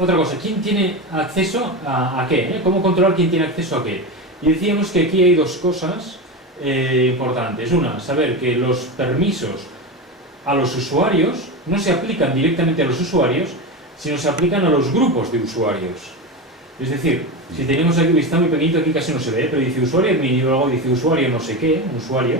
Otra cosa, ¿quién tiene acceso a qué? ¿Cómo controlar quién tiene acceso a qué? Y decíamos que aquí hay dos cosas importantes. Una, saber que los permisos a los usuarios no se aplican directamente a los usuarios, sino se aplican a los grupos de usuarios. Es decir, si tenemos aquí, está muy pequeñito, aquí casi no se ve, pero dice usuario admin y luego dice usuario no sé qué, un usuario.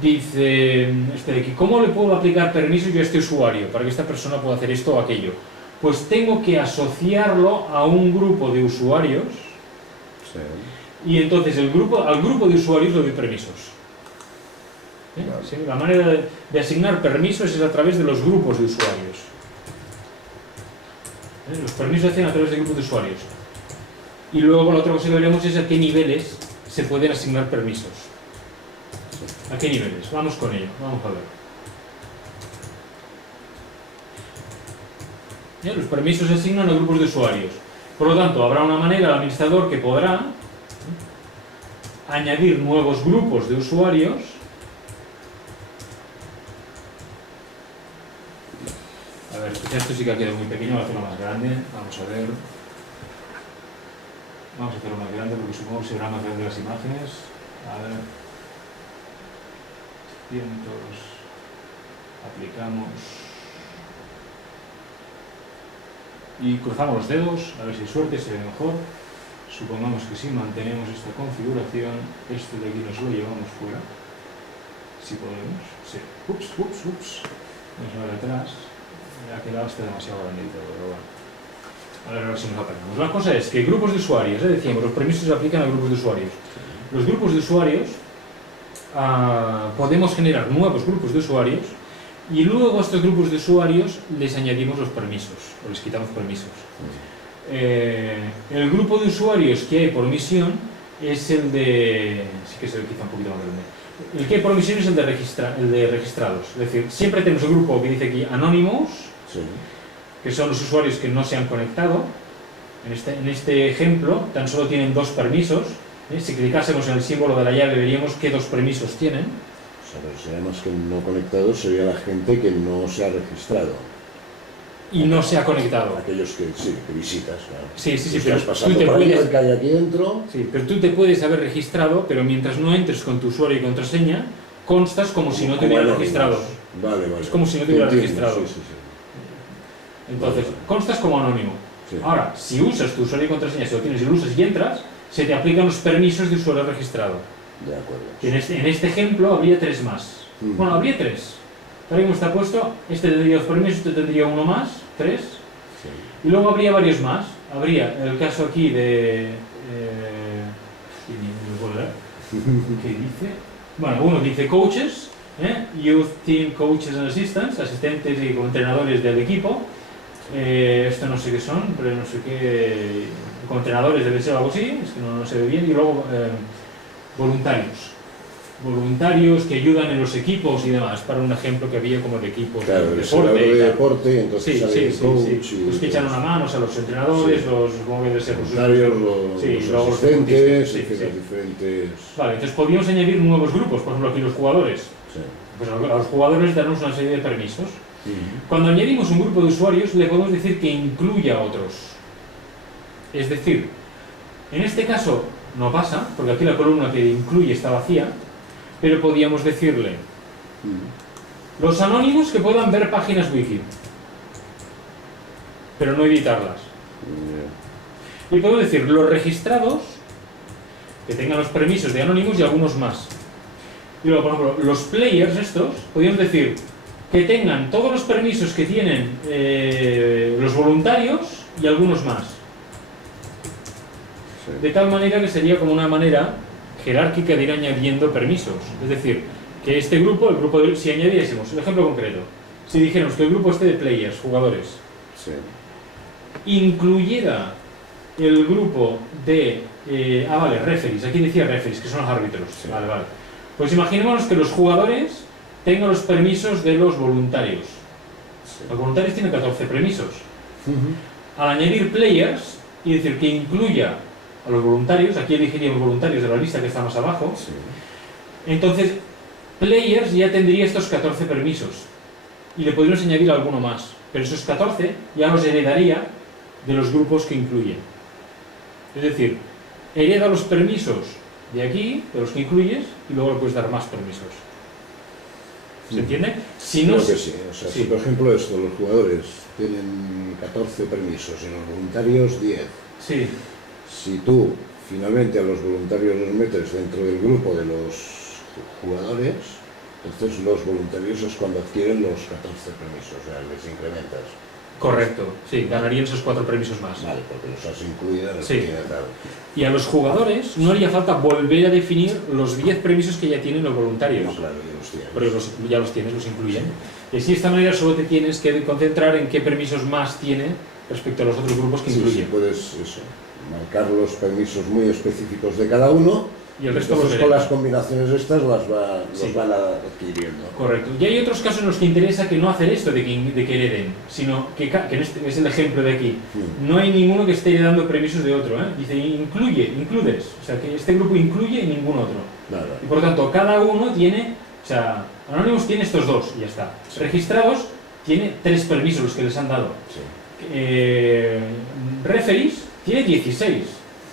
Dice, este de aquí, ¿cómo le puedo aplicar permisos yo a este usuario para que esta persona pueda hacer esto o aquello? Pues tengo que asociarlo a un grupo de usuarios y entonces al grupo de usuarios le doy permisos. ¿Sí? La manera de asignar permisos es a través de los grupos de usuarios. Los permisos se hacen a través de grupos de usuarios. Y luego la otra cosa que veremos es a qué niveles se pueden asignar permisos. ¿A qué niveles? Vamos con ello, vamos a ver. ¿Ya? Los permisos se asignan a grupos de usuarios. Por lo tanto, habrá una manera, el administrador, que podrá añadir nuevos grupos de usuarios a ver, esto sí que ha quedado muy pequeño, voy a hacerlo más grande. Vamos a ver. Vamos a hacerlo más grande porque supongo que será más grande las imágenes. A ver. Cientos. Aplicamos. Y cruzamos los dedos, a ver si hay suerte, se ve mejor. Supongamos que si mantenemos esta configuración, esto de aquí nos lo llevamos fuera. Si podemos. Sí. Ups. Nos va detrás. Ha quedado hasta demasiado grandito, pero bueno. A ver si nos apañamos. La cosa es que grupos de usuarios, decíamos, los permisos se aplican a grupos de usuarios. Los grupos de usuarios, podemos generar nuevos grupos de usuarios y luego a estos grupos de usuarios les añadimos los permisos, o les quitamos permisos. El grupo de usuarios que hay por misión es el de... sí que se quita un poquito más grande. El que hay por misión es el de registrados. Es decir, siempre tenemos el grupo que dice aquí Anonymous, que son los usuarios que no se han conectado. En este ejemplo, tan solo tienen dos permisos. Si clicásemos en el símbolo de la llave, veríamos qué dos permisos tienen. O sea, pero sería más que no conectados, sería la gente que no se ha registrado. Y no se ha conectado. Aquellos que visitas, claro. Sí, pero tú te puedes... que hay aquí dentro. Sí, pero tú te puedes haber registrado, pero mientras no entres con tu usuario y contraseña, constas como si no te hubieras registrado. Vale. Es como si no te hubieras registrado. Sí. Entonces, constas como anónimo. Sí. Ahora, si usas tu usuario y contraseña, si lo tienes y lo usas y entras, se te aplican los permisos de usuario registrado. De acuerdo. En este ejemplo habría tres más. Bueno, habría tres. Tal y como está puesto, este tendría dos permisos, este tendría uno más, tres. Sí. Y luego habría varios más. Habría el caso aquí de... ¿qué dice? Bueno, uno dice coaches, Youth Team Coaches and Assistants, asistentes y entrenadores del equipo. Esto no sé qué son, pero no sé qué... Como entrenadores debe ser algo así, es que no se ve bien. Y luego voluntarios que ayudan en los equipos y demás, para un ejemplo que había como de equipos de deporte, entonces los que echan una mano, o sea, los entrenadores, los voluntarios, los asistentes, diferentes... Vale, entonces podríamos añadir nuevos grupos, por ejemplo aquí los jugadores. Pues a los jugadores darnos una serie de permisos. Cuando añadimos un grupo de usuarios le podemos decir que incluya a otros. Es decir, en este caso no pasa, porque aquí la columna que incluye está vacía, pero podíamos decirle los anónimos que puedan ver páginas wiki, pero no editarlas. Y podemos decir los registrados que tengan los permisos de anónimos y algunos más. Y luego, por ejemplo, los players estos, podríamos decir que tengan todos los permisos que tienen los voluntarios y algunos más. De tal manera que sería como una manera jerárquica de ir añadiendo permisos. Es decir, que este grupo, si añadiésemos, el ejemplo concreto, si dijéramos que el grupo este de players, jugadores, incluyera el grupo de... referees, aquí decía referees, que son los árbitros. Vale. Pues imaginémonos que los jugadores tengan los permisos de los voluntarios. Los voluntarios tienen 14 permisos. Al añadir players y decir que incluya a los voluntarios, aquí elegiríamos voluntarios de la lista que está más abajo, entonces players ya tendría estos 14 permisos y le podríamos añadir alguno más, pero esos 14 ya los heredaría de los grupos que incluye. Es decir, hereda los permisos de aquí, de los que incluyes, y luego le puedes dar más permisos. ¿Se entiende? Si no, creo que sí. O sea, sí. si por ejemplo los jugadores tienen 14 permisos y los voluntarios 10, Sí, si tú finalmente a los voluntarios los metes dentro del grupo de los jugadores, entonces los voluntarios es cuando adquieren los 14 permisos, o sea, les incrementas. correcto. Sí, ganarían esos 4 permisos más. Vale, porque los has incluido en el Sí. primer grado. Y a los jugadores no haría falta volver a definir los 10 permisos que ya tienen los voluntarios. No, claro, ya los tienes. Porque ya los tienes, los incluyen. Y así de esta manera solo te tienes que concentrar en qué permisos más tiene respecto a los otros grupos que Sí, incluyen. sí, puedes eso, marcar los permisos muy específicos de cada uno. Y el resto los Entonces, con veremos. las combinaciones estas los Sí. van adquiriendo. Correcto. Y hay otros casos en los que interesa que no hacer esto de que hereden, sino que en este es el ejemplo de aquí. No hay ninguno que esté heredando permisos de otro. Dice includes. O sea, que este grupo incluye y ningún otro. Nada. Y por lo tanto, cada uno tiene, o sea, Anonymous tiene estos 2 y ya está. Sí. Registrados tiene 3 permisos los que les han dado. Sí. Referees tiene 16.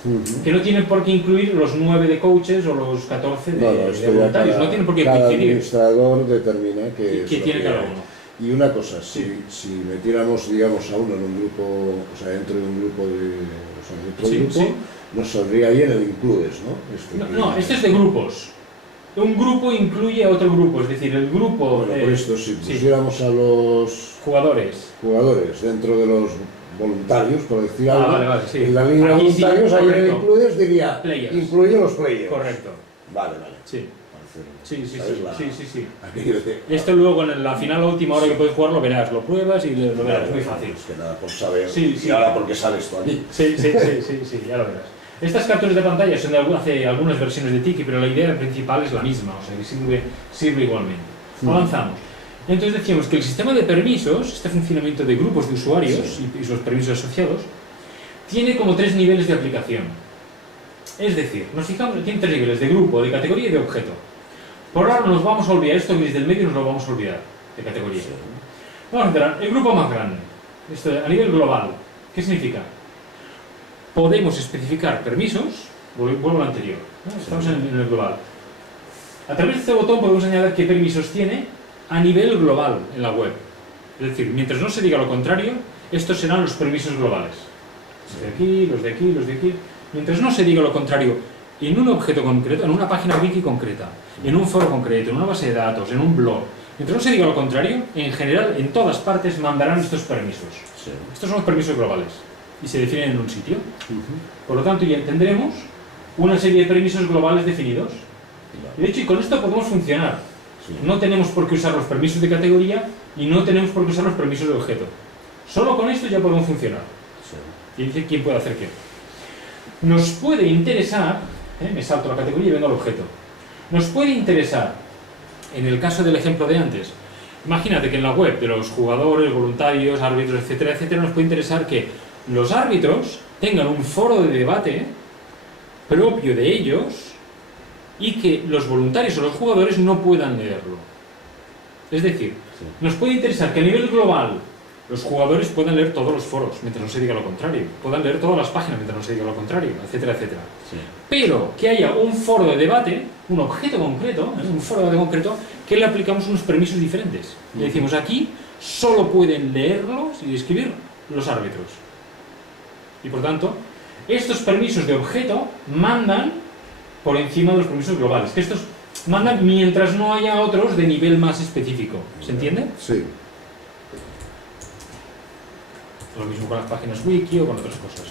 Ujú. Que no tienen por qué incluir los 9 de coaches o los 14 de, No, de esto ya voluntarios. No tienen por qué cada coincidir. administrador determina qué ¿Qué es lo tiene que cada hay. uno? Y una cosa, Sí. si metiéramos, digamos, a uno en un grupo, o sea, dentro de un grupo dentro Sí, del grupo, sí. nos saldría ahí en el includes, ¿no? No, esto es de grupos. Un grupo incluye a otro grupo, es decir, el grupo Bueno, por esto, si sí. pusiéramos a los Jugadores. jugadores dentro de los voluntarios, por decir algo, Vale, sí. en la línea de Aquí sí, voluntarios, ahí en el correcto. includes diría, Players. incluye los players. Correcto. Vale. Sí. Parece, Sí. ¿sabes? Sí. Aquello de- Esto luego en la final, la última hora que puedes jugar, lo verás, lo pruebas y lo verás, es muy Claro, fácil. Es que nada por saber. Sí. Y ahora porque sales tú allí. Sí, ya lo verás. Estas capturas de pantalla son de hace algunas versiones de Tiki, pero la idea principal es la misma, o sea que sirve igualmente. Avanzamos. Entonces decíamos que el sistema de permisos, este funcionamiento de grupos de usuarios y los permisos asociados, tiene como 3 niveles de aplicación. Es decir, nos fijamos, tiene 3 niveles: de grupo, de categoría y de objeto. Por ahora nos vamos a olvidar, esto gris del medio nos lo vamos a olvidar, de categoría. Vamos a entrar, el grupo más grande, esto a nivel global. ¿Qué significa? Podemos especificar permisos, vuelvo a lo anterior, ¿no? Estamos en el global. A través de este botón podemos añadir qué permisos tiene a nivel global en la web. Es decir, mientras no se diga lo contrario, estos serán los permisos globales. Los de aquí, los de aquí, los de aquí. Mientras no se diga lo contrario en un objeto concreto, en una página wiki concreta, en un foro concreto, en una base de datos, en un blog, mientras no se diga lo contrario, en general, en todas partes mandarán estos permisos. Sí. Estos son los permisos globales y se definen en un sitio. Por lo tanto, ya tendremos una serie de permisos globales definidos. Y de hecho, y con esto podemos funcionar. Sí. No tenemos por qué usar los permisos de categoría y no tenemos por qué usar los permisos de objeto. Solo con esto ya podemos funcionar. Sí. Y dice quién puede hacer qué. Nos puede interesar, me salto la categoría y vengo al objeto. Nos puede interesar, en el caso del ejemplo de antes, imagínate que en la web de los jugadores, voluntarios, árbitros, etcétera, etcétera, nos puede interesar que los árbitros tengan un foro de debate propio de ellos y que los voluntarios o los jugadores no puedan leerlo. Es decir, nos puede interesar que a nivel global los jugadores puedan leer todos los foros mientras no se diga lo contrario, puedan leer todas las páginas mientras no se diga lo contrario, etcétera, etcétera. Sí. Pero que haya un foro de debate, un objeto concreto, un foro de debate concreto, que le aplicamos unos permisos diferentes. Le decimos aquí, solo pueden leerlos y escribir los árbitros. Y por tanto, estos permisos de objeto mandan por encima de los permisos globales, que estos mandan mientras no haya otros de nivel más específico. ¿Se entiende? Sí. Lo mismo con las páginas wiki o con otras cosas.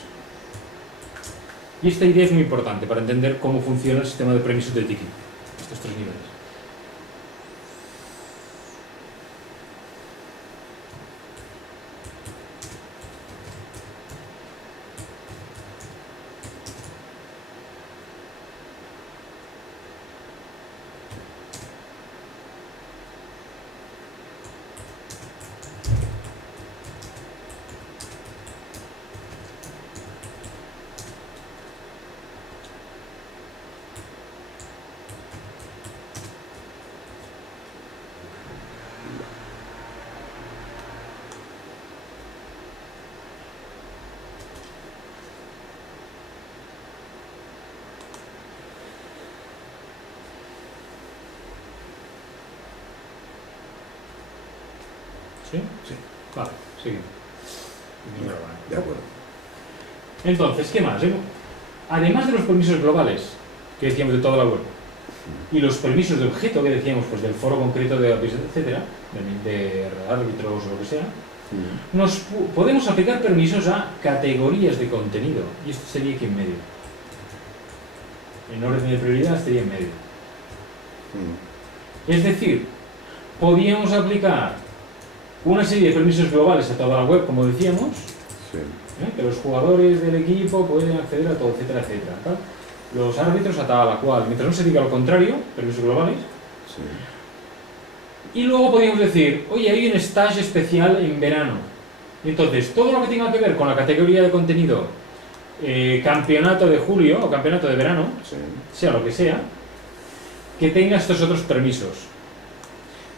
Y esta idea es muy importante para entender cómo funciona el sistema de permisos de Tiki. Estos 3 niveles. ¿Sí? Sí. Vale, seguimos. De acuerdo. Entonces, ¿qué más? Además de los permisos globales que decíamos de toda la web y los permisos de objeto que decíamos pues del foro concreto de etcétera, de árbitros o lo que sea, podemos aplicar permisos a categorías de contenido y esto sería aquí en medio. En orden de prioridad estaría en medio. Es decir, podíamos aplicar una serie de permisos globales a toda la web, como decíamos, que los jugadores del equipo pueden acceder a todo, etcétera, etcétera. ¿Tal? Los árbitros a tal, a cual. Mientras no se diga lo contrario, permisos globales. Y luego podríamos decir, oye, hay un stage especial en verano. Y entonces, todo lo que tenga que ver con la categoría de contenido, campeonato de julio o campeonato de verano, sea lo que sea, que tenga estos otros permisos.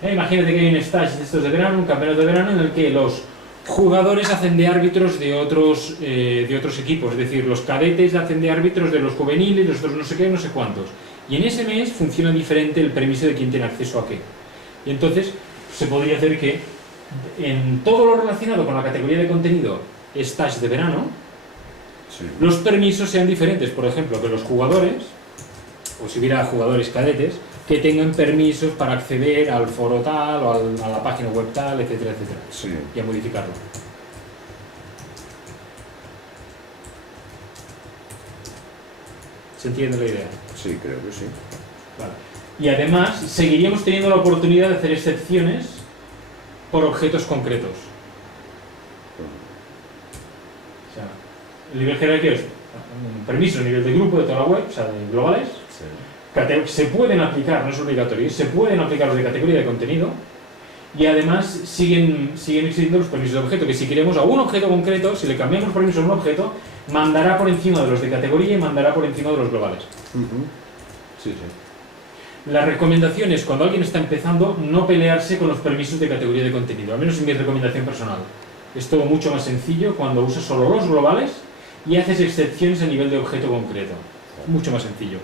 Imagínate que hay un stage de estos de verano, un campeonato de verano en el que los jugadores hacen de árbitros de otros equipos, es decir, los cadetes hacen de árbitros de los juveniles, los otros no sé qué, no sé cuántos. Y en ese mes funciona diferente el permiso de quién tiene acceso a qué. Y entonces se podría hacer que en todo lo relacionado con la categoría de contenido stage de verano, los permisos sean diferentes. Por ejemplo, que los jugadores, o si hubiera jugadores cadetes, que tengan permisos para acceder al foro tal o a la página web tal, etcétera, etcétera. Y a modificarlo. ¿Se entiende la idea? Sí, creo que sí. Vale. Y además, seguiríamos teniendo la oportunidad de hacer excepciones por objetos concretos. O sea, el nivel jerárquico es permiso a nivel de grupo de toda la web, o sea, de globales. Se pueden aplicar, no es obligatorio, se pueden aplicar los de categoría de contenido y además siguen existiendo los permisos de objeto, que si queremos a un objeto concreto, si le cambiamos permisos a un objeto, mandará por encima de los de categoría y mandará por encima de los globales. La recomendación es, cuando alguien está empezando, no pelearse con los permisos de categoría de contenido, al menos en mi recomendación personal. Es todo mucho más sencillo cuando usas solo los globales y haces excepciones a nivel de objeto concreto. Mucho más sencillo.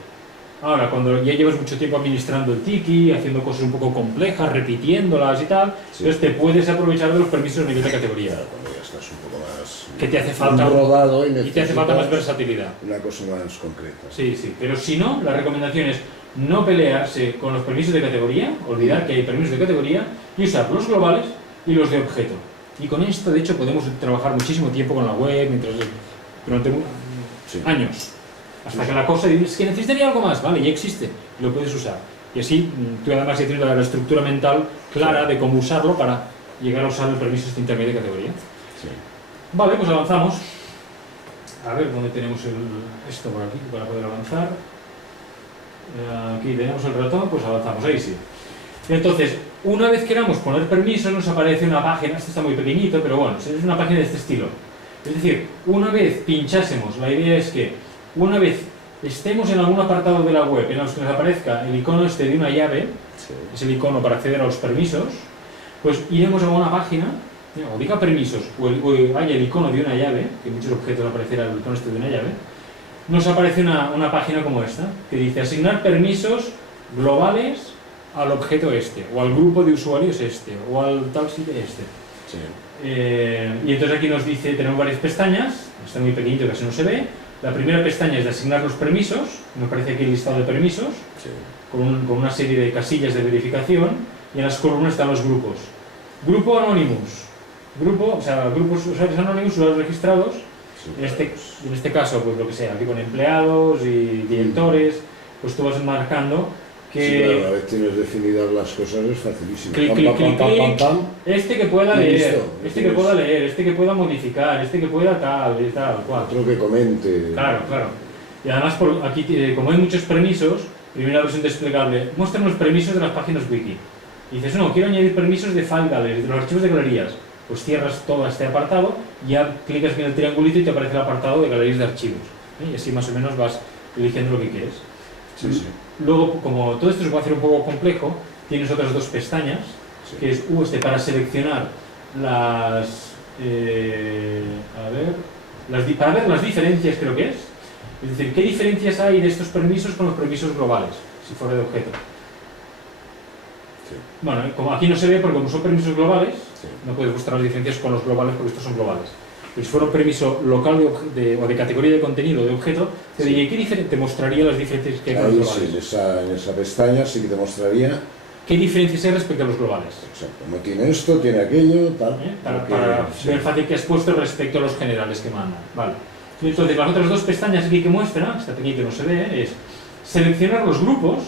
Ahora, cuando ya llevas mucho tiempo administrando el tiki, haciendo cosas un poco complejas, repitiéndolas y tal, entonces te puedes aprovechar de los permisos a nivel de categoría. Claro, cuando ya estás un poco más que te hace falta rodado y te hace falta más versatilidad. Una cosa más concreta. Sí, pero si no, la recomendación es no pelearse con los permisos de categoría, olvidar que hay permisos de categoría y usar los globales y los de objeto. Y con esto, de hecho, podemos trabajar muchísimo tiempo con la web, durante años. Hasta que la cosa es que necesitaría algo más, vale, ya existe, lo puedes usar. Y así tú además ya tienes la estructura mental clara de cómo usarlo para llegar a usar el permiso de intermedia de categoría. Vale, pues avanzamos. A ver dónde tenemos esto por aquí para poder avanzar. Aquí tenemos el ratón, pues avanzamos, ahí sí. Entonces, una vez queramos poner permisos, nos aparece una página, este está muy pequeñito, pero bueno, es una página de este estilo. Es decir, una vez pinchásemos, la idea es que una vez estemos en algún apartado de la web en el que nos aparezca el icono este de una llave, es el icono para acceder a los permisos, pues iremos a una página, o diga permisos, o haya el icono de una llave, que en muchos objetos aparecerá el icono este de una llave, nos aparece una página como esta, que dice asignar permisos globales al objeto este, o al grupo de usuarios este, o al tal sitio este. Y entonces aquí nos dice, tenemos varias pestañas, está muy pequeñito, casi no se ve. La primera pestaña es de asignar los permisos, me parece aquí el listado de permisos, con una serie de casillas de verificación, y en las columnas están los grupos. Grupo Anonymous, grupos usuarios anónimos, usuarios registrados, en este caso, pues lo que sea, aquí con empleados y directores, pues tú vas marcando que... Sí, claro, una vez tienes definidas las cosas es facilísimo. Clic, este que pueda leer, este que pueda leer, este que pueda modificar, este que pueda tal, cual. Otro que comente. Claro. Y además, aquí, como hay muchos permisos, primera versión desplegable, muestran los permisos de las páginas wiki. Y dices, no, quiero añadir permisos de file gallery, de los archivos de galerías. Pues cierras todo este apartado, ya clicas en el triangulito y te aparece el apartado de galerías de archivos. Y así más o menos vas eligiendo lo que quieres. Luego, como todo esto se puede hacer un poco complejo, tienes otras dos pestañas, que es para seleccionar para ver las diferencias, creo que es. Es decir, ¿qué diferencias hay de estos permisos con los permisos globales, si fuera de objeto? Bueno, como aquí no se ve porque como son permisos globales, Sí. No puedes mostrar las diferencias con los globales porque estos son globales. Pero si fuera un permiso local o de categoría de contenido, de objeto, te diría, te mostraría las diferencias que hay con los Ahí globales. sí, en esa pestaña sí que te mostraría. ¿Qué diferencias hay respecto a los globales? Exacto, no tiene esto, tiene aquello, tal. Para ver fácil que has puesto respecto a los generales que mandan. Vale. Entonces, las otras dos pestañas aquí que muestra, esta pequeñita no se ve, es seleccionar los grupos,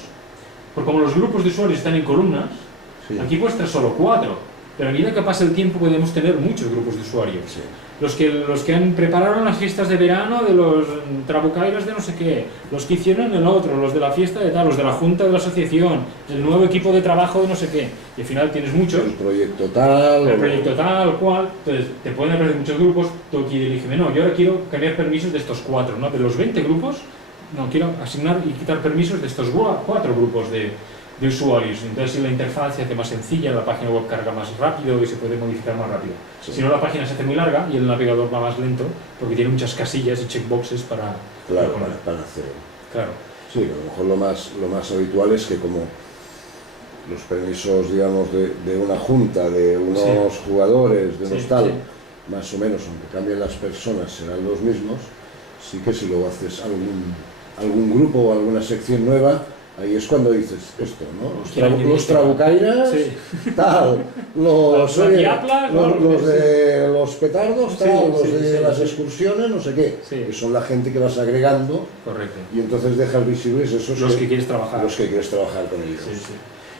porque como los grupos de usuarios están en columnas, Sí. aquí muestra solo 4, pero a medida que pasa el tiempo podemos tener muchos grupos de usuarios. Sí. Los que han preparado las fiestas de verano de los trabucairos de no sé qué, los que hicieron el otro, los de la fiesta de tal, los de la junta de la asociación, el nuevo equipo de trabajo de no sé qué, y al final tienes muchos. El proyecto tal. El proyecto tal, cual, entonces te pueden aparecer muchos grupos, tú aquí elígeme, no, yo ahora quiero cambiar permisos de estos 4, ¿no? De los 20 grupos, no, quiero asignar y quitar permisos de estos 4 grupos de usuarios. Entonces la interfaz se hace más sencilla, la página web carga más rápido y se puede modificar más rápido. Sí. Si no, la página se hace muy larga y el navegador va más lento porque tiene muchas casillas y checkboxes para poner. Para hacer. Claro. Sí, a lo mejor lo más habitual es que como los permisos, digamos, de una junta, de unos jugadores, de unos tal, más o menos, aunque cambien las personas, serán los mismos. Sí que si luego haces algún grupo o alguna sección nueva, ahí es cuando dices esto, ¿no? Los trabucairas, tal, los de los petardos, tal, los de las excursiones, no sé qué, que son la gente que vas agregando. Correcto. Y entonces dejas visibles esos los que quieres trabajar. Los que quieres trabajar con ellos. Sí, sí.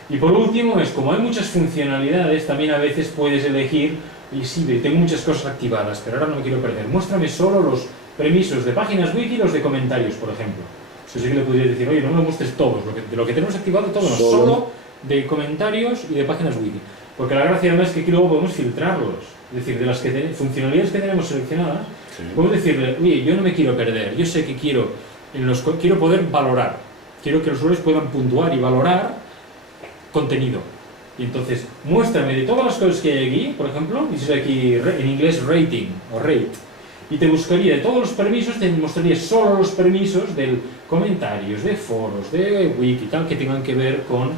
Y por último, es como hay muchas funcionalidades, también a veces puedes elegir, y sí, tengo muchas cosas activadas, pero ahora no me quiero perder. Muéstrame solo los permisos de páginas wiki y los de comentarios, por ejemplo. Eso sí que le podrías decir, oye, no me muestres todos, de lo que tenemos activado todo, no, solo de comentarios y de páginas wiki. Porque la gracia además es que aquí luego podemos filtrarlos. Es decir, de las funcionalidades que tenemos seleccionadas, podemos decirle, oye, yo no me quiero perder, yo sé que quiero poder valorar, quiero que los usuarios puedan puntuar y valorar contenido. Y entonces, muéstrame de todas las cosas que hay aquí, por ejemplo, dice aquí en inglés rating o rate, y te buscaría de todos los permisos, te mostraría solo los permisos de comentarios, de foros, de wiki, tal, que tengan que ver con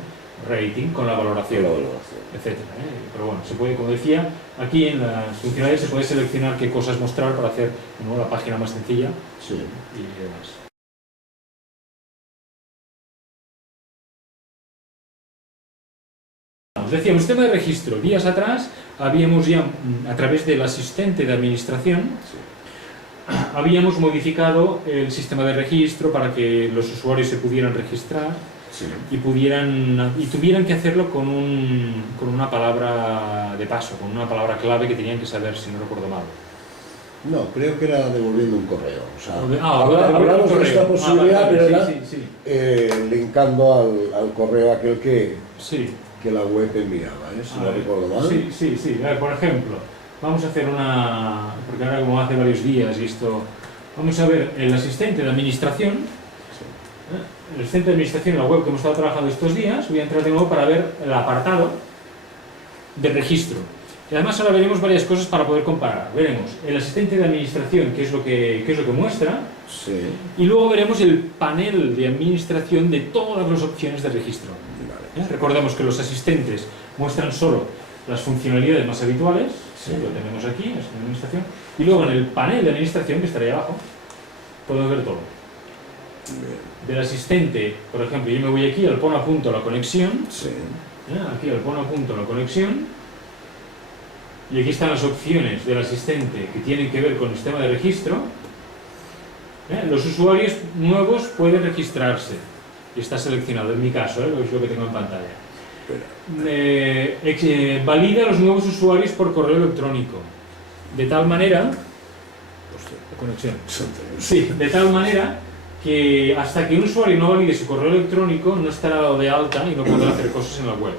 rating, con la valoración, etc. Pero bueno, se puede, como decía, aquí en las funcionalidades se puede seleccionar qué cosas mostrar para hacer, ¿no?, la página más sencilla y demás. Decíamos, tema de registro. Días atrás habíamos ya, a través del asistente de administración, habíamos modificado el sistema de registro para que los usuarios se pudieran registrar y tuvieran que hacerlo con una palabra de paso, con una palabra clave que tenían que saber, si no recuerdo mal. No, creo que era devolviendo un correo. O sea, hablamos de esta posibilidad, pero era linkando al correo aquel que la web enviaba, si no recuerdo mal. Sí. A ver, por ejemplo, vamos a hacer porque ahora como hace varios días y esto, vamos a ver el asistente de administración. El asistente de administración en la web que hemos estado trabajando estos días, voy a entrar de nuevo para ver el apartado de registro. Y además ahora veremos varias cosas para poder comparar. Veremos el asistente de administración, qué es lo que muestra, y luego veremos el panel de administración de todas las opciones de registro. Recordemos que los asistentes muestran solo las funcionalidades más habituales, lo tenemos aquí, la administración, y luego en el panel de administración, que estará ahí abajo, podemos ver todo. Del asistente, por ejemplo, yo me voy aquí al pon a punto la conexión, aquí al pon a punto la conexión, y aquí están las opciones del asistente que tienen que ver con el sistema de registro. Los usuarios nuevos pueden registrarse. Y está seleccionado, en mi caso, es lo que tengo en pantalla. Valida a los nuevos usuarios por correo electrónico. De tal manera... conexión. Sí, de tal manera que hasta que un usuario no valide su correo electrónico no estará dado de alta y no podrá hacer cosas en la web.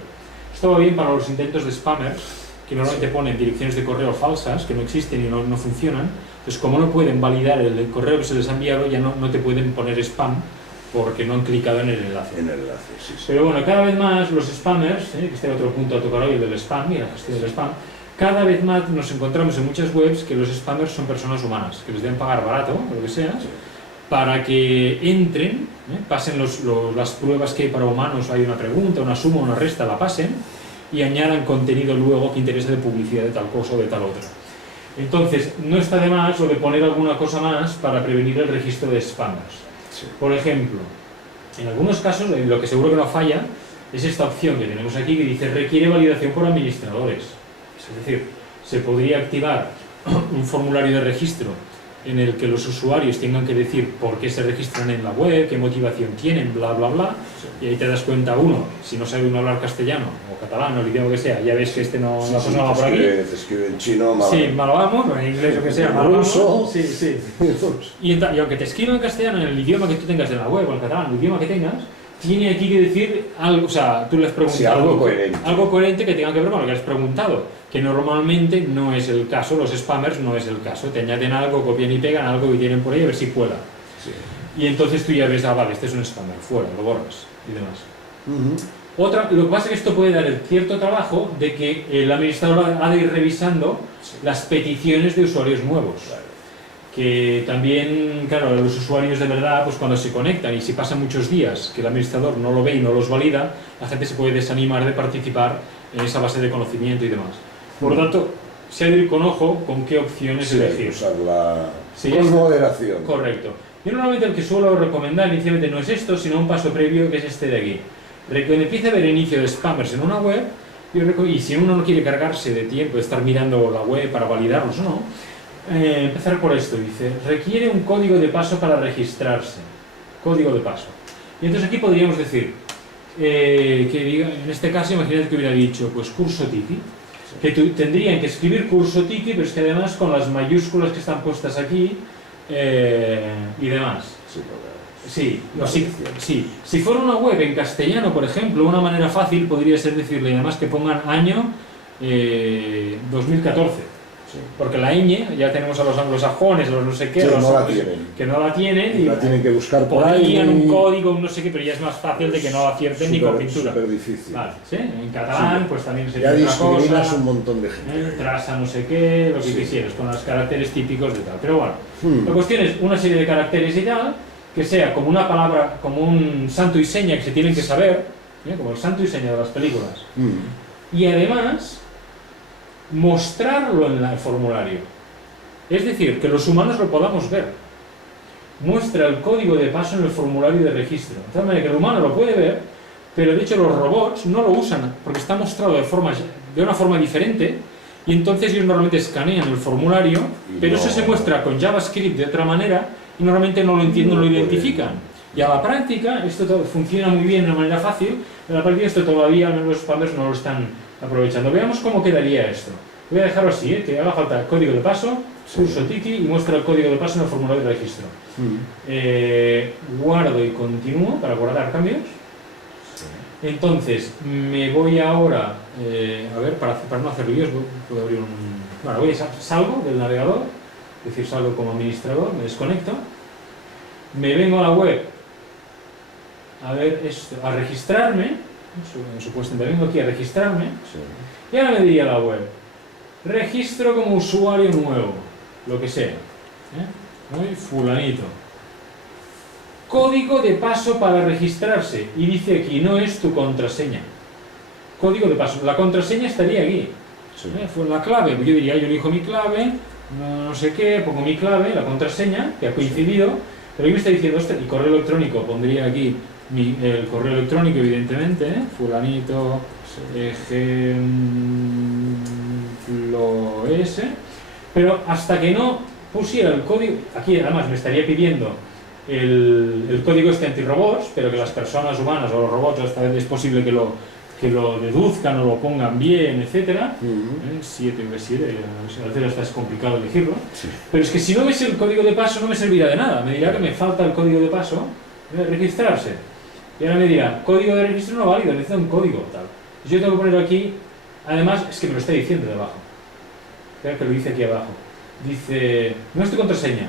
Esto va bien para los intentos de spammers, que normalmente ponen direcciones de correo falsas, que no existen y no funcionan. Entonces, como no pueden validar el correo que se les ha enviado, ya no te pueden poner spam, porque no han clicado en el enlace. Pero bueno, cada vez más los spammers, que este es otro punto a tocar hoy, el del spam y la gestión del spam, cada vez más nos encontramos en muchas webs que los spammers son personas humanas, que les deben pagar barato, o lo que sea, para que entren, pasen las pruebas que hay para humanos, hay una pregunta, una suma, una resta, la pasen, y añadan contenido luego que interese de publicidad de tal cosa o de tal otra. Entonces, no está de más lo de poner alguna cosa más para prevenir el registro de spammers. Sí. Por ejemplo, en algunos casos, lo que seguro que no falla, es esta opción que tenemos aquí que dice requiere validación por administradores. Es decir, se podría activar un formulario de registro en el que los usuarios tengan que decir por qué se registran en la web, qué motivación tienen, bla, bla, bla. Sí. Y ahí te das cuenta uno, si no sabe uno hablar castellano o catalán o el idioma que sea, ya ves que no va por aquí. Te escribe en chino, mal. Sí, mal vamos, o en inglés o que sea, mal ruso. vamos. Sí, sí. Y aunque te escriba en castellano en el idioma que tú tengas de la web o el catalán, el idioma que tengas, tiene aquí que decir algo, o sea, tú le has preguntado Sí, algo coherente. algo coherente que tenga que ver con lo que has preguntado, que normalmente no es el caso, los spammers no es el caso, te añaden algo, copian y pegan algo que tienen por ahí a ver si cuela. Sí. Y entonces tú ya ves, vale, este es un spammer, fuera, lo borras y demás. Ujú. Lo que pasa es que esto puede dar el cierto trabajo de que el administrador ha de ir revisando las peticiones de usuarios nuevos. Claro. Que también, claro, los usuarios de verdad, pues cuando se conectan y si pasan muchos días que el administrador no lo ve y no los valida, la gente se puede desanimar de participar en esa base de conocimiento y demás. Por lo tanto, se ha de ir con ojo con qué opciones Sí, elegir. usarla Sí, con moderación. Correcto. Yo normalmente el que suelo recomendar inicialmente no es esto, sino un paso previo que es este de aquí. Cuando empiece a haber inicio de spammers en una web, y si uno no quiere cargarse de tiempo de estar mirando la web para validarlos o no, empezar por esto, dice, requiere un código de paso para registrarse. Código de paso. Y entonces aquí podríamos decir, que diga, en este caso imagínate que hubiera dicho, pues curso Tiki, que tendrían que escribir curso Tiki, pero es que además con las mayúsculas que están puestas aquí y demás. Sí, porque Sí, La sí. Si fuera una web en castellano, por ejemplo, una manera fácil podría ser decirle además que pongan año 2014. sí. Porque la ñ, ya tenemos a los anglosajones, a los no sé qué, Sí, los no la tienen. que no la tienen Y la tienen que buscar por ahí. ponían un código, un no sé qué, pero ya es más fácil de que no la acierten ni con pintura. Súper difícil. Vale, ¿sí? En catalán, Sí. pues también sería Ya otra discriminas cosa. un montón de gente. Trasa no sé qué, lo que Sí. quisieras, con los caracteres típicos de tal. Pero bueno, Hmm. la cuestión es una serie de caracteres y tal, que sea como una palabra, como un santo y seña que se tienen que saber, como el santo y seña de las películas. Y además, mostrarlo en el formulario. Es decir, que los humanos lo podamos ver. Muestra el código de paso en el formulario de registro. De tal manera que el humano lo puede ver, pero de hecho los robots no lo usan porque está mostrado de una forma diferente y entonces ellos normalmente escanean el formulario, Y pero no- eso se muestra con JavaScript de otra manera y normalmente no lo entienden, no lo identifican. Y a la práctica esto funciona muy bien de una manera fácil, pero a la práctica esto todavía los spammers no lo están aprovechando. Veamos cómo quedaría esto. Voy a dejarlo así, que haga falta código de paso, curso Tiki y muestra el código de paso en el formulario de registro. Guardo y continúo para guardar cambios. Entonces, me voy ahora, a ver, para no hacer líos, puedo abrir un... Bueno, salgo del navegador, es decir, salgo como administrador, me desconecto, me vengo a la web, a ver esto, a registrarme, supuestamente me vengo aquí a registrarme, Sí. y ahora me diría la web, registro como usuario nuevo, lo que sea, muy fulanito. Código de paso para registrarse, y dice aquí, no es tu contraseña. Código de paso, la contraseña estaría aquí. Sí. Fue la clave, yo diría, yo elijo mi clave, no sé qué, pongo mi clave, la contraseña, que ha coincidido, pero aquí me está diciendo, y correo electrónico, pondría aquí el correo electrónico, evidentemente, fulanito, ejemplo S, pero hasta que no pusiera el código, aquí además me estaría pidiendo el código este antirrobots, pero que las personas humanas o los robots esta vez es posible que lo deduzcan o lo pongan bien, etcétera. 7v7, a veces hasta es complicado elegirlo. Sí. Pero es que si no ves el código de paso no me servirá de nada. Me dirá que me falta el código de paso, registrarse. Y ahora me dirá, código de registro no válido, necesita un código tal. Yo tengo que poner aquí, además es que me lo está diciendo debajo. Espera que lo dice aquí abajo. Dice, no es tu contraseña.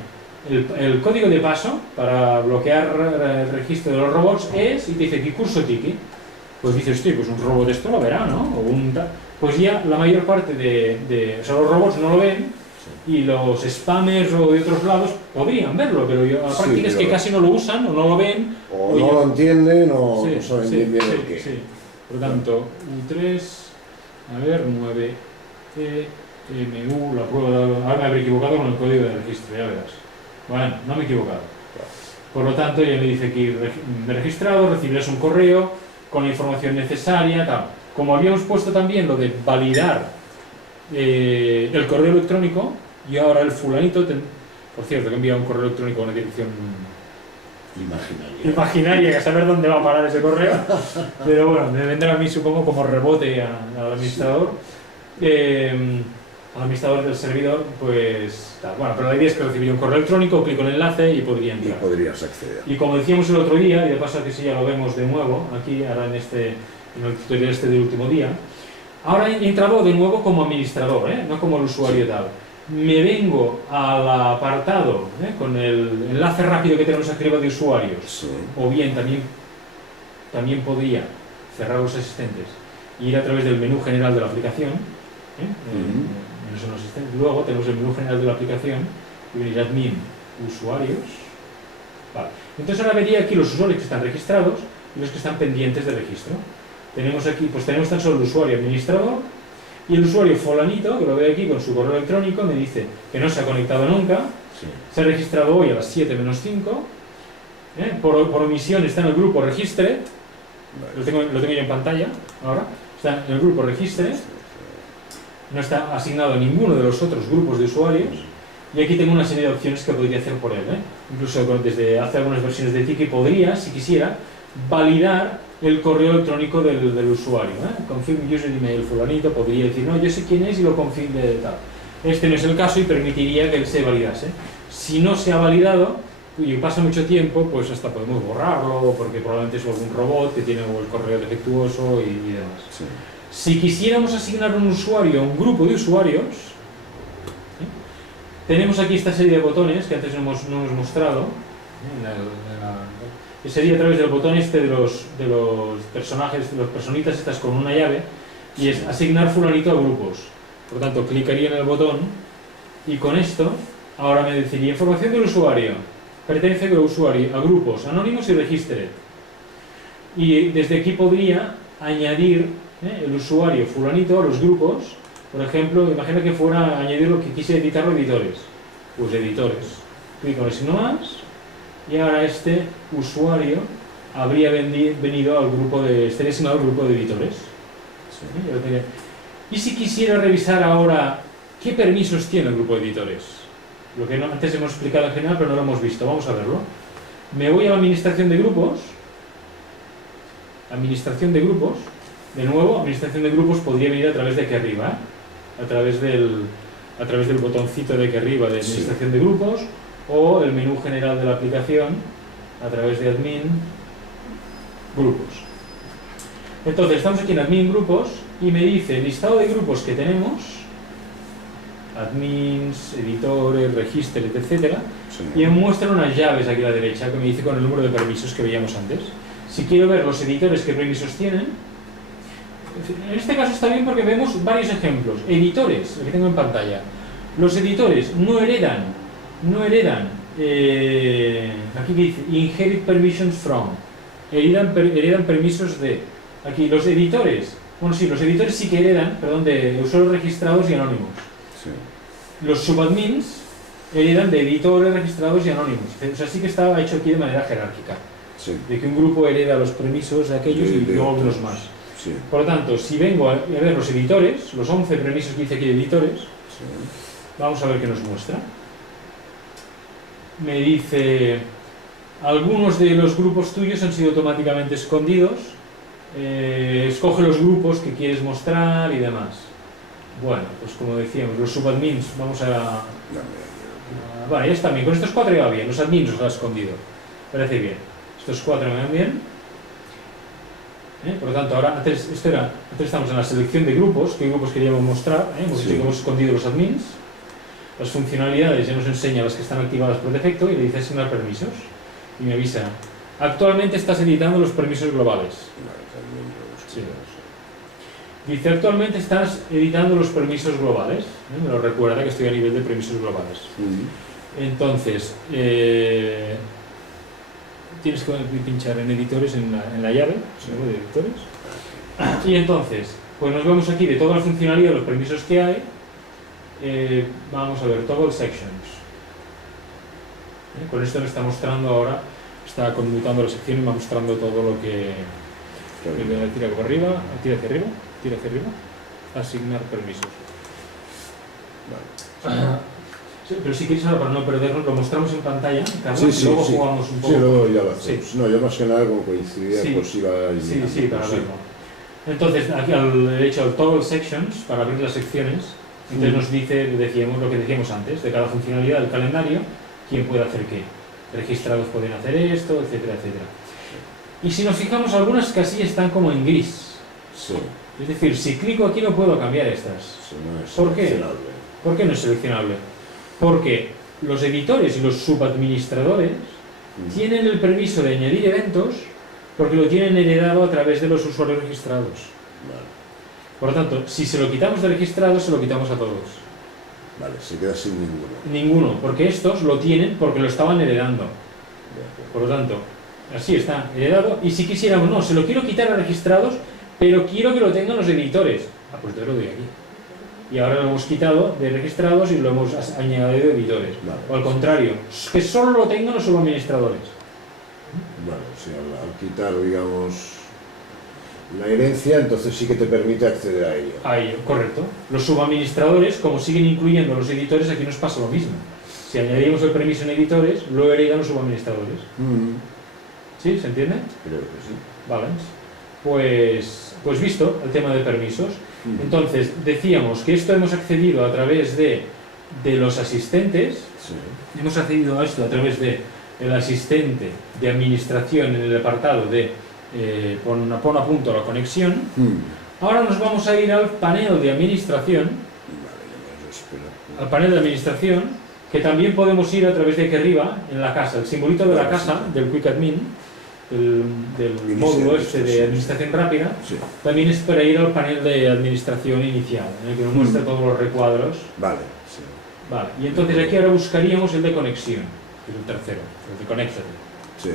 El código de paso para bloquear el registro de los robots es, y te dice aquí curso Tiki. Pues dices, hostia, pues un robot esto lo verá, ¿no? Pues ya la mayor parte o sea, los robots no lo ven y los spammers o de otros lados podrían verlo, pero la práctica es que casi no lo usan o no lo ven. O no lo entienden o Sí, no saben sí, bien sí, el qué. sí. Por lo tanto, U3, a ver, 9EMU, la prueba de... Ahora me habré equivocado con el código de registro, ya verás. Bueno, no me he equivocado. Por lo tanto, ya me dice que me he registrado, recibirás un correo con la información necesaria, tal. Como habíamos puesto también lo de validar el correo electrónico, y ahora el fulanito, por cierto, que he enviado un correo electrónico a una dirección imaginaria, que a saber dónde va a parar ese correo, pero bueno, me vendrá a mí, supongo, como rebote al administrador. Al administrador del servidor, pues tal. Bueno, pero la idea es que recibiría un correo electrónico, clico en el enlace y podría entrar. Y podrías acceder. Y como decíamos el otro día, y de paso que sí ya lo vemos de nuevo, aquí, ahora en el tutorial del último día, ahora he entrado de nuevo como administrador, no como el usuario tal. Me vengo al apartado con el enlace rápido que tenemos aquí arriba de usuarios, Sí. o bien también podría cerrar los asistentes y ir a través del menú general de la aplicación. Son los asistentes. Luego tenemos el menú general de la aplicación y venir admin, usuarios. Vale. Entonces ahora vería aquí los usuarios que están registrados y los que están pendientes de registro. Tenemos aquí, pues tenemos tan solo el usuario administrador y el usuario fulanito, que lo veo aquí con su correo electrónico, me dice que no se ha conectado nunca, Sí. se ha registrado hoy a las 7 menos 5, por omisión está en el grupo Registre, Vale. lo tengo yo en pantalla ahora, está en el grupo Registre. No está asignado a ninguno de los otros grupos de usuarios y aquí tengo una serie de opciones que podría hacer por él. Incluso desde hace algunas versiones de Tiki podría, si quisiera, validar el correo electrónico del usuario. Confirm user email fulanito, podría decir, no, yo sé quién es y lo confirme de tal. Este no es el caso y permitiría que él se validase. Si no se ha validado y pasa mucho tiempo, pues hasta podemos borrarlo porque probablemente es algún robot que tiene el correo defectuoso y demás. Sí. Si quisiéramos asignar un usuario a un grupo de usuarios, tenemos aquí esta serie de botones que antes no hemos mostrado, que sería a través del botón este de los personajes, de los personitas estas con una llave, y es asignar fulanito a grupos. Por lo tanto, clicaría en el botón y con esto ahora me deciría información del usuario, pertenece al usuario a grupos anónimos y registre. Y desde aquí podría añadir el usuario fulanito a los grupos. Por ejemplo, imagina que fuera a añadir lo que quise editarlo editores, pues editores, clico en el signo más y ahora este usuario habría venido al grupo estaría asignado al grupo de editores. Sí. Y si quisiera revisar ahora qué permisos tiene el grupo de editores, lo que antes hemos explicado en general pero no lo hemos visto, vamos a verlo. Me voy a la administración de grupos, de nuevo, administración de grupos podría venir a través de aquí arriba, a través del botoncito de aquí arriba de administración de grupos, o el menú general de la aplicación a través de admin grupos. Entonces estamos aquí en admin grupos y me dice el listado de grupos que tenemos, admins, editores, registros, etc. Sí. Y me muestra unas llaves aquí a la derecha que me dice con el número de permisos que veíamos antes. Si quiero ver los editores qué permisos tienen, en este caso está bien porque vemos varios ejemplos. Editores, el que tengo en pantalla. Los editores no heredan, aquí dice inherit permissions from, heredan permisos de. Aquí los editores, bueno sí, los editores sí que heredan, perdón, de usuarios registrados y anónimos. Sí. Los subadmins heredan de editores registrados y anónimos. O sea, sí que está hecho aquí de manera jerárquica. Sí. De que un grupo hereda los permisos de aquellos y luego algunos más. Sí. Por lo tanto, si vengo a ver los editores, los 11 permisos que dice aquí de editores, Sí. vamos a ver qué nos muestra. Me dice, algunos de los grupos tuyos han sido automáticamente escondidos, escoge los grupos que quieres mostrar y demás. Bueno, pues como decíamos, los subadmins, vamos a... Vale, ya está bien, con estos 4 ya va bien, los admins los ha escondido, parece bien. Estos 4 me van bien. Por lo tanto, ahora antes estamos en la selección de grupos, qué grupos queríamos mostrar, hemos dicho que hemos escondido los admins. Las funcionalidades ya nos enseña las que están activadas por defecto y le dice asignar permisos y me avisa, actualmente estás editando los permisos globales. Sí. Dice, actualmente estás editando los permisos globales, me lo recuerda que estoy a nivel de permisos globales. Entonces, tienes que pinchar en editores, en la llave, de editores, y entonces Pues nos vemos aquí de toda la funcionalidad, los permisos que hay. Vamos a ver, toggle sections. Con esto me está mostrando ahora, está conmutando la sección y me va mostrando todo lo que... Tira hacia arriba, tira hacia arriba, asignar permisos. Vale. Sí, pero si queréis ahora, para no perdernos, lo mostramos en pantalla, Carlos, Sí, y luego sí. jugamos un poco. Sí, luego ya lo hacemos. Sí. No, yo más que nada como coincidía, Sí. pues iba eliminando. Sí, para pues verlo. Entonces, aquí he hecho el toggle sections para abrir las secciones. Entonces nos dice, decíamos lo que decíamos antes, de cada funcionalidad del calendario, quién puede hacer qué. Registrados pueden hacer esto, etcétera, etcétera. Y si nos fijamos, algunas casillas están como en gris. Sí, Es decir, si clico aquí no puedo cambiar estas. sí, no es ¿Por qué? seleccionable. ¿Por qué no es seleccionable? Porque los editores y los subadministradores tienen el permiso de añadir eventos porque lo tienen heredado a través de los usuarios registrados. Vale, Por lo tanto, si se lo quitamos de registrados, se lo quitamos a todos. vale, se queda sin ninguno. Ninguno, porque estos lo tienen porque lo estaban heredando. De acuerdo. Por lo tanto, así está, heredado. Y si quisiéramos, no, se lo quiero quitar a registrados, pero quiero que lo tengan los editores. Pues entonces lo doy aquí. Y ahora lo hemos quitado de registrados y lo hemos añadido de editores. Vale. O al contrario, que solo lo tengan los subadministradores. Vale, sí, al quitar, digamos, la herencia, entonces sí que te permite acceder a ello. A ello, correcto. Los subadministradores, como siguen incluyendo los editores, aquí nos pasa lo mismo. Si añadimos el permiso en editores, lo heredan los subadministradores. ¿Sí? ¿Se entiende? Creo que sí. Vale. Pues visto el tema de permisos. Entonces, decíamos que esto hemos accedido a través de los asistentes. Sí. Hemos accedido a esto a través de el asistente de administración en el apartado de pon a punto la conexión. Ahora nos vamos a ir al panel de administración. Vale, ya me lo espero. Al panel de administración, que también podemos ir a través de aquí arriba, en la casa, el simbolito de la Vale, casa, sí. del Quick Admin, del Inicio módulo de este de administración. administración rápida, Sí. también es para ir al panel de administración inicial, en el que nos muestra todos los recuadros. Vale, sí. Vale, y entonces aquí ahora buscaríamos el de conexión, que es el tercero, el de conéctate. Sí.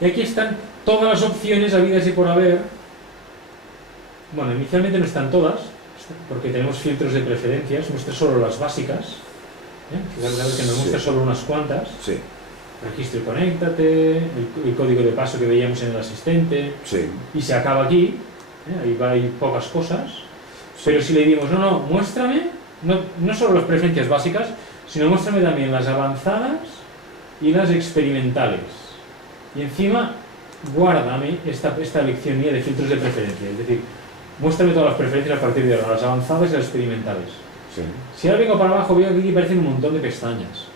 Y aquí están todas las opciones habidas y por haber. Bueno, inicialmente no están todas, porque tenemos filtros de preferencias, muestra solo las básicas. Fijaros que nos muestra Sí. solo unas cuantas. Sí. Registro y conéctate, el código de paso que veíamos en el asistente, Sí. y se acaba aquí. Ahí va, hay pocas cosas. Pero si le dimos, no, muéstrame, no solo las preferencias básicas, sino muéstrame también las avanzadas y las experimentales. Y encima, guárdame esta elección mía de filtros de preferencia. Es decir, muéstrame todas las preferencias a partir de ahora, las avanzadas y las experimentales. Sí. Si ahora vengo para abajo, veo que aquí aparecen un montón de pestañas.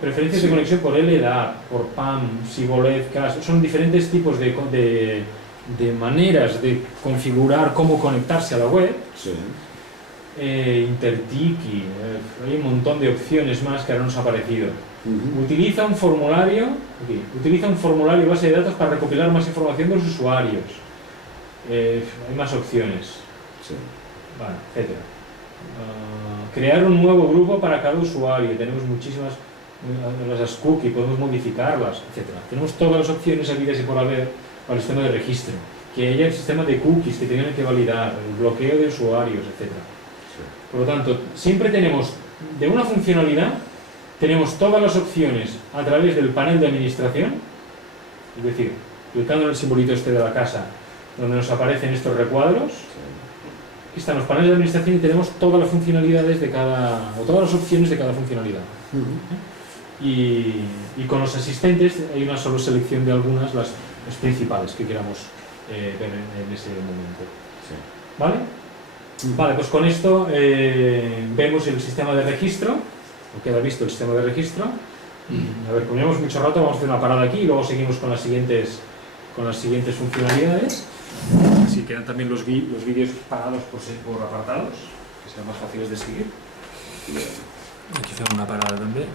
Preferencias Sí. de conexión por LDAP, por PAM, Sibolev, CAS. Son diferentes tipos de maneras de configurar cómo conectarse a la web. Sí. Intertiki, hay un montón de opciones más que ahora nos ha aparecido. Ujú. Utiliza un formulario base de datos para recopilar más información de los usuarios. Hay más opciones, Sí. vale, etc. Crear un nuevo grupo para cada usuario. Tenemos muchísimas, las cookies, podemos modificarlas, etc. Tenemos todas las opciones habidas y por haber para el sistema de registro. Que haya el sistema de cookies que tienen que validar, el bloqueo de usuarios, etc. Sí. Por lo tanto, siempre tenemos de una funcionalidad, tenemos todas las opciones a través del panel de administración, es decir, clicando en el simbolito este de la casa, donde nos aparecen estos recuadros. Aquí están los paneles de administración y tenemos todas las funcionalidades de o todas las opciones de cada funcionalidad. Ujú. Y con los asistentes hay una solo selección de algunas, las principales que queramos ver en ese momento. Sí. ¿Vale? Vale, pues con esto vemos el sistema de registro. Queda visto el sistema de registro. A ver, como llevamos mucho rato, vamos a hacer una parada aquí y luego seguimos con las siguientes funcionalidades. Así quedan también los vídeos parados por apartados, que sean más fáciles de seguir. Bien. Aquí hacemos una parada también.